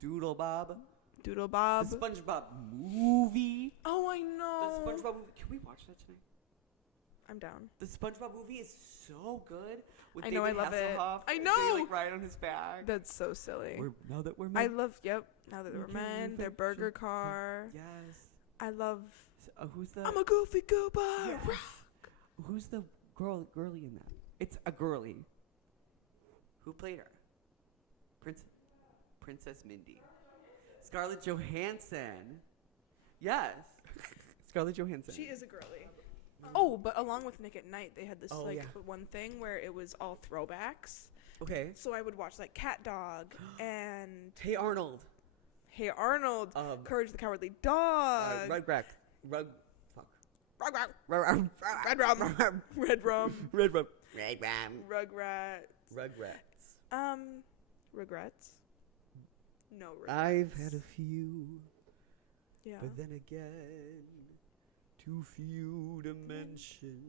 Doodle Bob. Doodle Bob. The SpongeBob movie. Oh, I The know. SpongeBob movie. Can we watch that tonight? I'm down. The SpongeBob movie is so good. With I know, David I love it. Hasselhoff, I and know. They like ride on his back. That's so silly. Now that we're I men. love, now that we're Okay, men, their infection. burger car. Yes. I love, Who's the? I'm a goofy goober. Yes. Who's the girly in that? It's a girly. Who played her? Princess Mindy. Scarlett Johansson. Yes. Scarlett Johansson. She is a girly. Oh, but along with Nick at Night, they had this Yeah. one thing where it was all throwbacks. Okay. So I would watch like Cat Dog and Hey Arnold. Hey Arnold, Courage the Cowardly Dog, Rugrats. Red Rum, Red Red Rum, Rum. Rugrats. Regrets? No regrets. I've had a few, Yeah. but then again, too few to mention.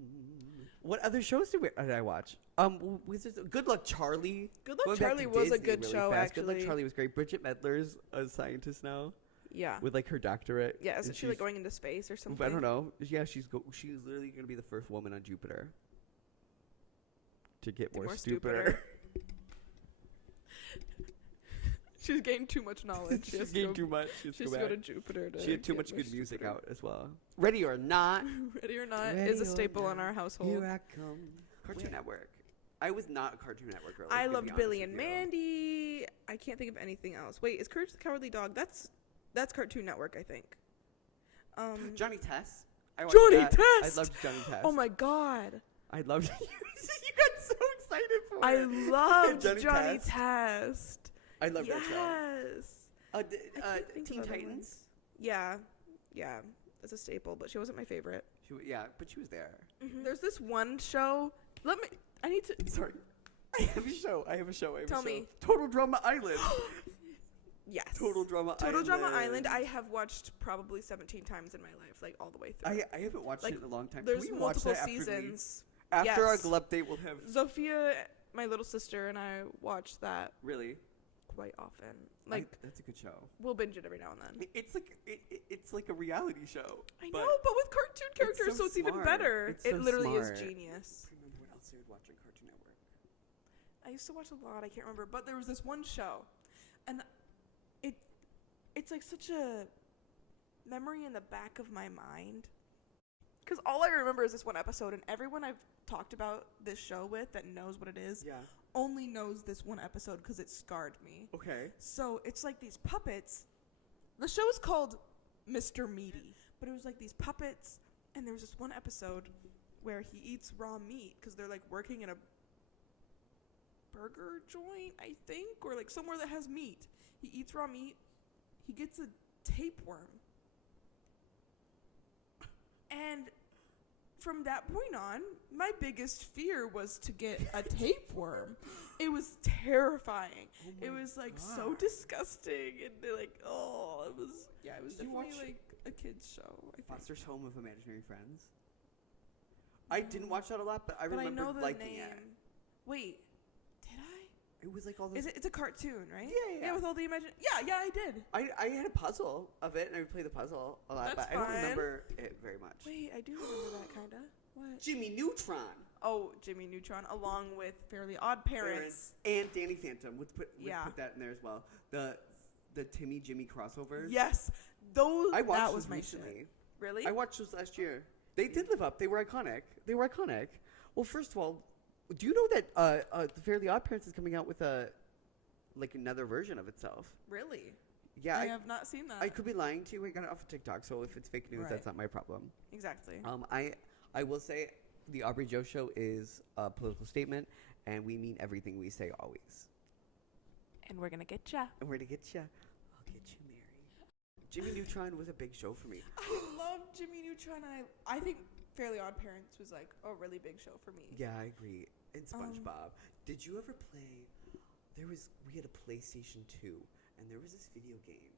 What other shows did I watch? Was this Good Luck Charlie? Good Luck Going back to Charlie was a Disney good really show, fast. Good actually. Luck Charlie was great. Bridget Medler's a scientist now Yeah. with like her doctorate. Yeah, isn't and she like she's- going into space or something? I don't know. Yeah, she's literally gonna be the first woman on Jupiter to get more stupider. She's gained too much knowledge. She's gained too much. She has to go to Jupiter. She had too get much more good music stupider. out as well. Ready or Not. Ready or Not Ready is a or staple in Not, our household. Here I come. Cartoon Network. I was not a Cartoon Network girl. I to be loved honest Billy with and you. Mandy. I can't think of anything else. Wait, is Courage the Cowardly Dog? That's Cartoon Network, I think. Johnny Test. I watched Johnny that. Test! I loved Johnny Test. Oh my god. I loved you. You got so excited for I it. loved Johnny Johnny Test. Test. I loved that show. Yes. Uh, I can't think Teen of other Titans. ones. Yeah. Yeah. That's a staple, but she wasn't my favorite. But she was there. There's this one show. I need to. Sorry. I have a show. Tell me. Total Drama Island. Yes. Total Drama Island. I have watched probably 17 times in my life, like all the way through. I haven't watched Like, it in a long time. Can There's we watch multiple that after seasons. After our Yes. Glove Date, we'll have... Sophia, my little sister, and I watch that Really? quite often. Like, that's a good show. we'll binge it every now and then. It's like a reality show. I know, but with cartoon characters, so it's even smart. better. It's It so literally smart. is genius. I remember what else I would watch on Cartoon Network. I used to watch a lot. I can't remember, but there was this one show, and it's like such a memory in the back of my mind. Because all I remember is this one episode, and everyone I've talked about this show with that knows what it is only knows this one episode because it scarred me. Okay. So it's like these puppets. The show is called Mr. Meaty, but it was like these puppets, and there was this one episode where he eats raw meat because they're like working in a burger joint, I think, or like somewhere that has meat. He eats raw meat. He gets a tapeworm. And from that point on, my biggest fear was to get a tapeworm. It was terrifying. It was like so disgusting, and they're like, oh, it was definitely like a kid's show. I think. Foster's Home of Imaginary Friends. I didn't watch that a lot, but I remember know the liking name. it. Wait, did I? It was like all this. It's a cartoon, right? Yeah. With all the Yeah, I did. I had a puzzle of it, and I would play the puzzle a lot, That's but I don't fun. remember it very much. Wait, I do remember that kind of. What? Jimmy Neutron. Oh, Jimmy Neutron, along with Fairly Odd Parents. And Danny Phantom would put Yeah. that in there as well. The Timmy Jimmy crossovers. Yes, those. I watched that those was my recently. shit. Really? I watched those last year. They did live up. They were iconic. Well, first of all, do you know that the Fairly Odd Parents is coming out with another version of itself? Really? Yeah, I have not seen that. I could be lying to you. I got it off of TikTok, so if it's fake news, Right. that's not my problem. Exactly. I will say the Aubree Joe Show is a political statement, and we mean everything we say always. And we're gonna get ya. And we're to get you. I'll get you married. Jimmy Neutron was a big show for me. I love Jimmy Neutron. I think Fairly Odd Parents was like a really big show for me. Yeah, I agree. And SpongeBob. Did you ever play? We had a PlayStation 2, and there was this video game.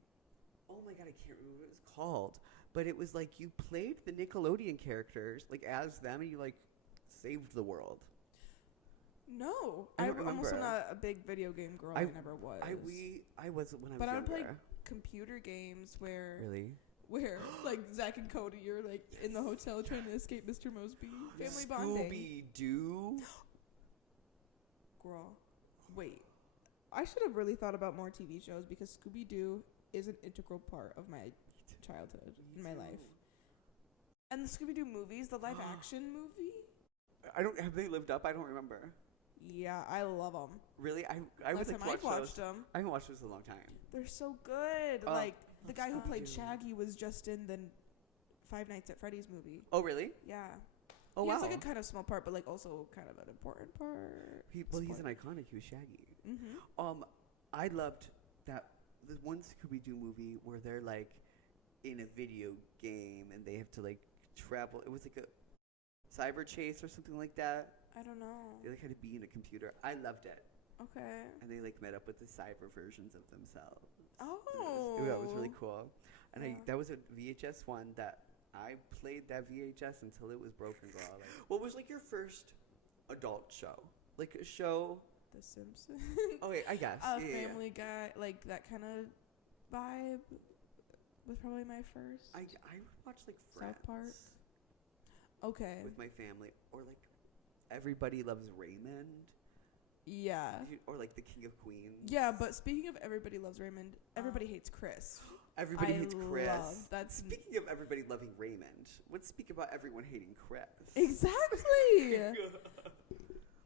Oh my god, I can't remember what it was called. But it was like you played the Nickelodeon characters like as them, and you like saved the world. No, I I'm don't also remember. not a big video game girl. I never was. I wasn't when I was But I younger. would play computer games where like Zach and Cody are like in the hotel trying to escape Mr. Mosby. Family bonding. Scooby-Doo. Girl, wait. I should have really thought about more TV shows because Scooby-Doo is an integral part of my childhood and my life. And the Scooby-Doo movies, the live action movie. Have they lived up? I don't remember. Yeah, I love them. Really? I Last would like time to I watch watched those. them. I haven't watched those in a long time. They're so good. Like the guy who played Scooby-Doo. Shaggy was just in the Five Nights at Freddy's movie. Oh, really? Yeah. Oh, he wow. has like a kind of small part, but like also kind of an important part. He's an iconic. He was Shaggy. Mm-hmm. I loved that the one Scooby-Doo movie where they're like in a video game and they have to like travel. It was like a cyber chase or something like that. I don't know. They like had to be in a computer. I loved it. Okay. And they like met up with the cyber versions of themselves. Oh. That was really cool. And Yeah. that was a VHS one that I played that VHS until it was broken, girl. Like, what was like your first adult show? Like a show? The Simpsons. Okay, I guess. Family Guy, like that kind of vibe was probably my first. I would watch like Friends. South Park. Okay. With my family, or like Everybody Loves Raymond. Yeah. Or like The King of Queens. Yeah, but speaking of Everybody Loves Raymond, Everybody Hates Chris. Everybody hates Chris. That's Speaking of everybody loving Raymond, let's speak about everyone hating Chris. Exactly.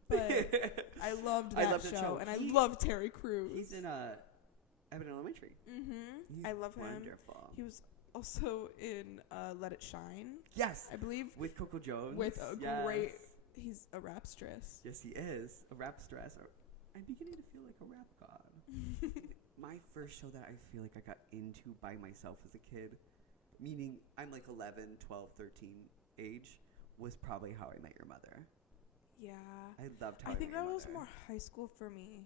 But I loved that show, and I love Terry Crews. He's in Abbott Elementary. Mm-hmm. I love him. Wonderful. He was also in Let It Shine. Yes, I believe. with Coco Jones. With a great. He's a rap stress. Yes, he is a rap stress. I'm beginning to feel like a rap god. My first show that I feel like I got into by myself as a kid, meaning I'm like 11, 12, 13 age, was probably How I Met Your Mother. Yeah. I loved How I I think Met that Your was Mother. more high school for me.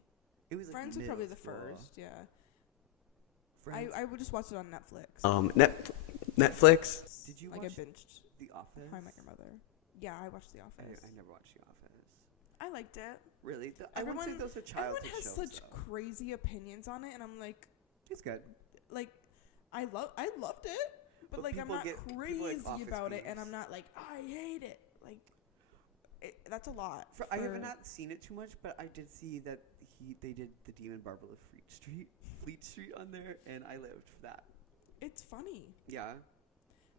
It was like Friends was probably the middle school. first, yeah. Friends. I would just watch it on Netflix. Netflix. Did you like watch I binged The Office? How I Met Your Mother. Yeah, I watched The Office. I never watched The Office. I liked it. Really? I wouldn't say those are childhood Everyone has shows, such though. crazy opinions on it, and I'm like, It's good. like, I loved it, but like I'm people not people like crazy Office about it, and memes. I'm not like I hate it. Like, that's a lot. I have not seen it too much, but I did see that they did the Demon Barber of Fleet Street on there, and I lived for that. It's funny. Yeah,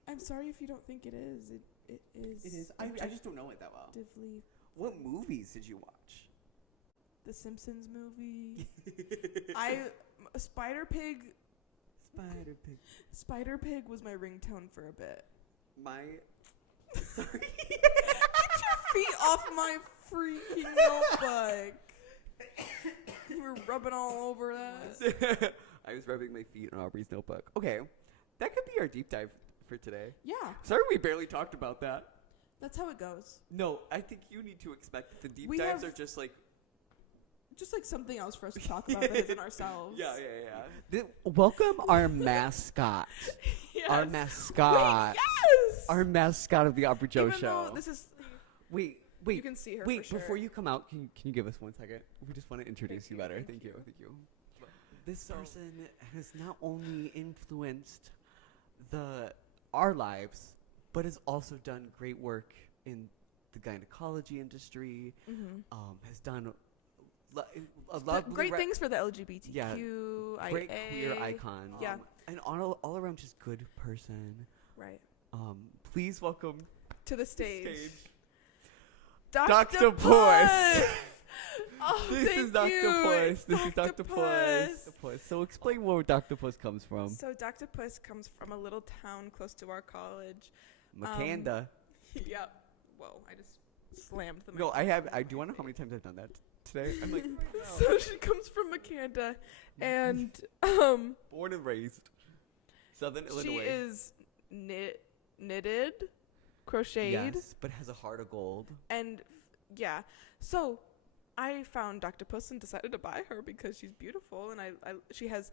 I'm sorry if you don't think it is. It is. it is. I just don't know it that well. objectively What movies did you watch? The Simpsons movie. Spider Pig. Spider Pig was my ringtone for a bit. Sorry. Get your feet off my freaking notebook. You were rubbing all over that. I was rubbing my feet on Aubree's notebook. Okay, that could be our deep dive for today. Yeah, Sorry we barely talked about that. that's how it goes. No, I think you need to expect that the deep We dives have- are just like... Just like something else for us to talk about that isn't ourselves. Yeah. Welcome our mascot. Yes. Our mascot. Wait, yes. Our mascot of the Aubree Joe Even Show. though this is Wait, Wait, you can see her. wait, for sure. before you come out, can you give us 1 second? We just want to introduce you better. Thank you. This person has not only influenced our lives, but has also done great work in the gynecology industry. Has done a lot great things for the LGBTQ. Yeah, great queer icon. Yeah, and all around just good person. Right. Please welcome to the stage. Dr. Puss. Oh, This is Dr. Puss. This is Dr. Puss. So explain where Dr. Puss comes from. So Dr. Puss comes from a little town close to our college. Makanda. Yep. Whoa, I just slammed the No, microphone. I do you want to know how many times I've done that today? I'm like, So she comes from Makanda, and born and raised, Southern Illinois. she is knitted, crocheted, Yes, but has a heart of gold. and yeah. So I found Dr. Puss and decided to buy her because she's beautiful, and she has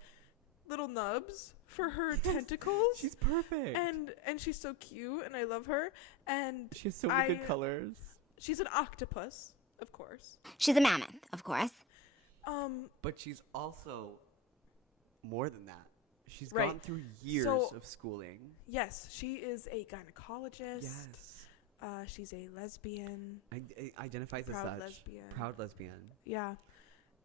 little nubs for her tentacles. She's perfect. and she's so cute, and I love her. And She has so many good colors. she's an octopus, of course. She's a mammoth, of course. But she's also more than that. She's Right. gone through years So- of schooling. Yes, she is a gynecologist. Yes. She's a lesbian. Identifies as Proud such. lesbian. Proud lesbian. Yeah.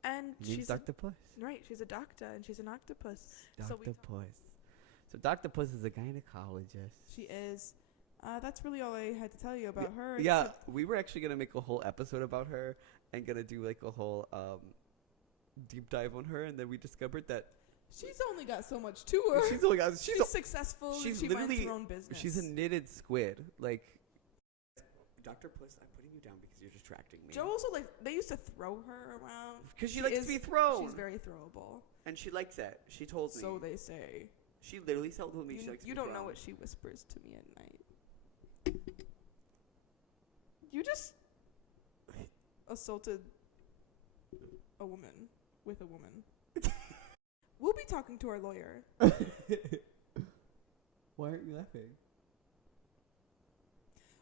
And Name's she's Dr. Puss. right, she's a doctor, and she's an octopus. So Dr. Puss. So Dr. Puss is a gynecologist. she is. That's really all I had to tell you about her. Yeah, except- we were actually gonna make a whole episode about her and gonna do like a whole deep dive on her, and then we discovered that she's only got so much to her. she's successful. And she's she minds literally- her own business. she's a knitted squid. Like Dr. Puss, I'm putting you down because you're distracting me. Joe also they used to throw her around Because she likes to be thrown. She's very throwable. And she likes it. She told me. So they say. She literally told me she likes to You be don't know thrown. what she whispers to me at night. You just assaulted a woman with a woman. We'll be talking to our lawyer. Why aren't you laughing?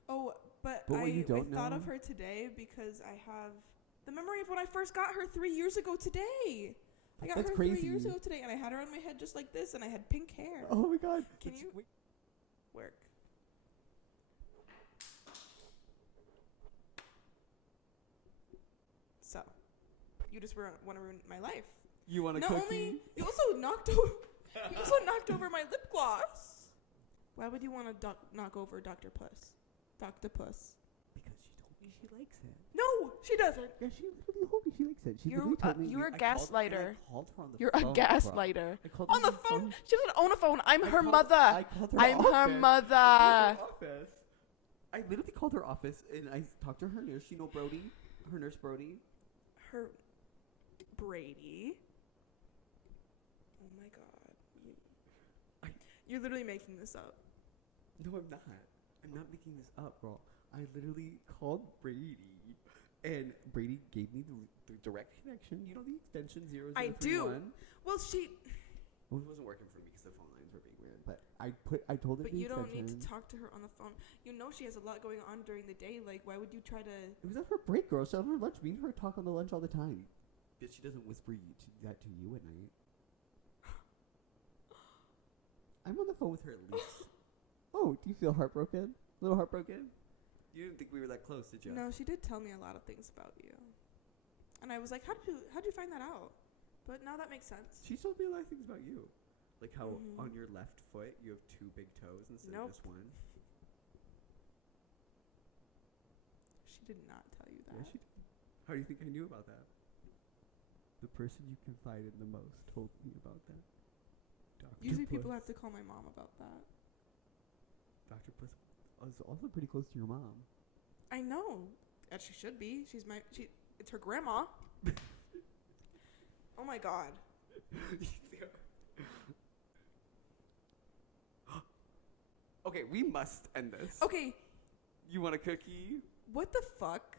Oh, but what you I don't thought know- of her today because I have the memory of when I first got her 3 years ago today. I got That's her 3 crazy. years ago today, and I had her on my head just like this, and I had pink hair. Oh my god. Can you work? So, you just want to ruin my life. You want a Not cookie? only you also knocked over my lip gloss. Why would you want to knock over Dr. Puss? Dr. Puss. Because she told me she likes it. No, she doesn't. Yeah, she literally told me she likes it. She You're literally told me. you're a I called- and gaslighter. I called her on the You're a phone, bro. gaslighter. I called her On the phone. She doesn't own a phone. I'm her mother. I called her I'm her office. mother. I called her office. I literally called her office and I talked to her nurse. You know Brody? Her nurse Brody? Her Brady. Oh my god. You're literally making this up. No, I'm not. I'm not making this up, bro. I literally called Brady, and Brady gave me the direct connection. You know the extension 0031? I do. Well, she. Well, it wasn't working for me because the phone lines were being weird. But I told her But the you don't extension. need to talk to her on the phone. You know she has a lot going on during the day. Like, why would you try to? It was at her break, girl. She on her lunch. Me and her talk on the lunch all the time. But she doesn't whisper that to you at night. I'm on the phone with her at least. Oh, do you feel heartbroken? A little heartbroken? You didn't think we were that close, did you? No, she did tell me a lot of things about you, and I was like, how'd you find that out? But now that makes sense. She told me a lot of things about you. Like how Mhm. on your left foot you have 2 big toes instead Nope. of just one. She did not tell you that. Yeah, she did. How do you think I knew about that? The person you confide in the most told me about that. Dr. Usually people Puss. have to call my mom about that. Dr. Puss was also pretty close to your mom. I know. And she should be. It's her grandma. Oh my god. Okay, we must end this. Okay, You want a cookie? what the fuck?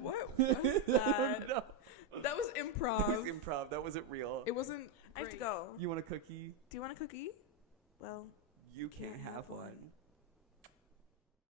What was that? No. That was improv. That was improv. That wasn't real. It wasn't. I have to Great. go. You want a cookie? Do you want a cookie? Well, You can't have one.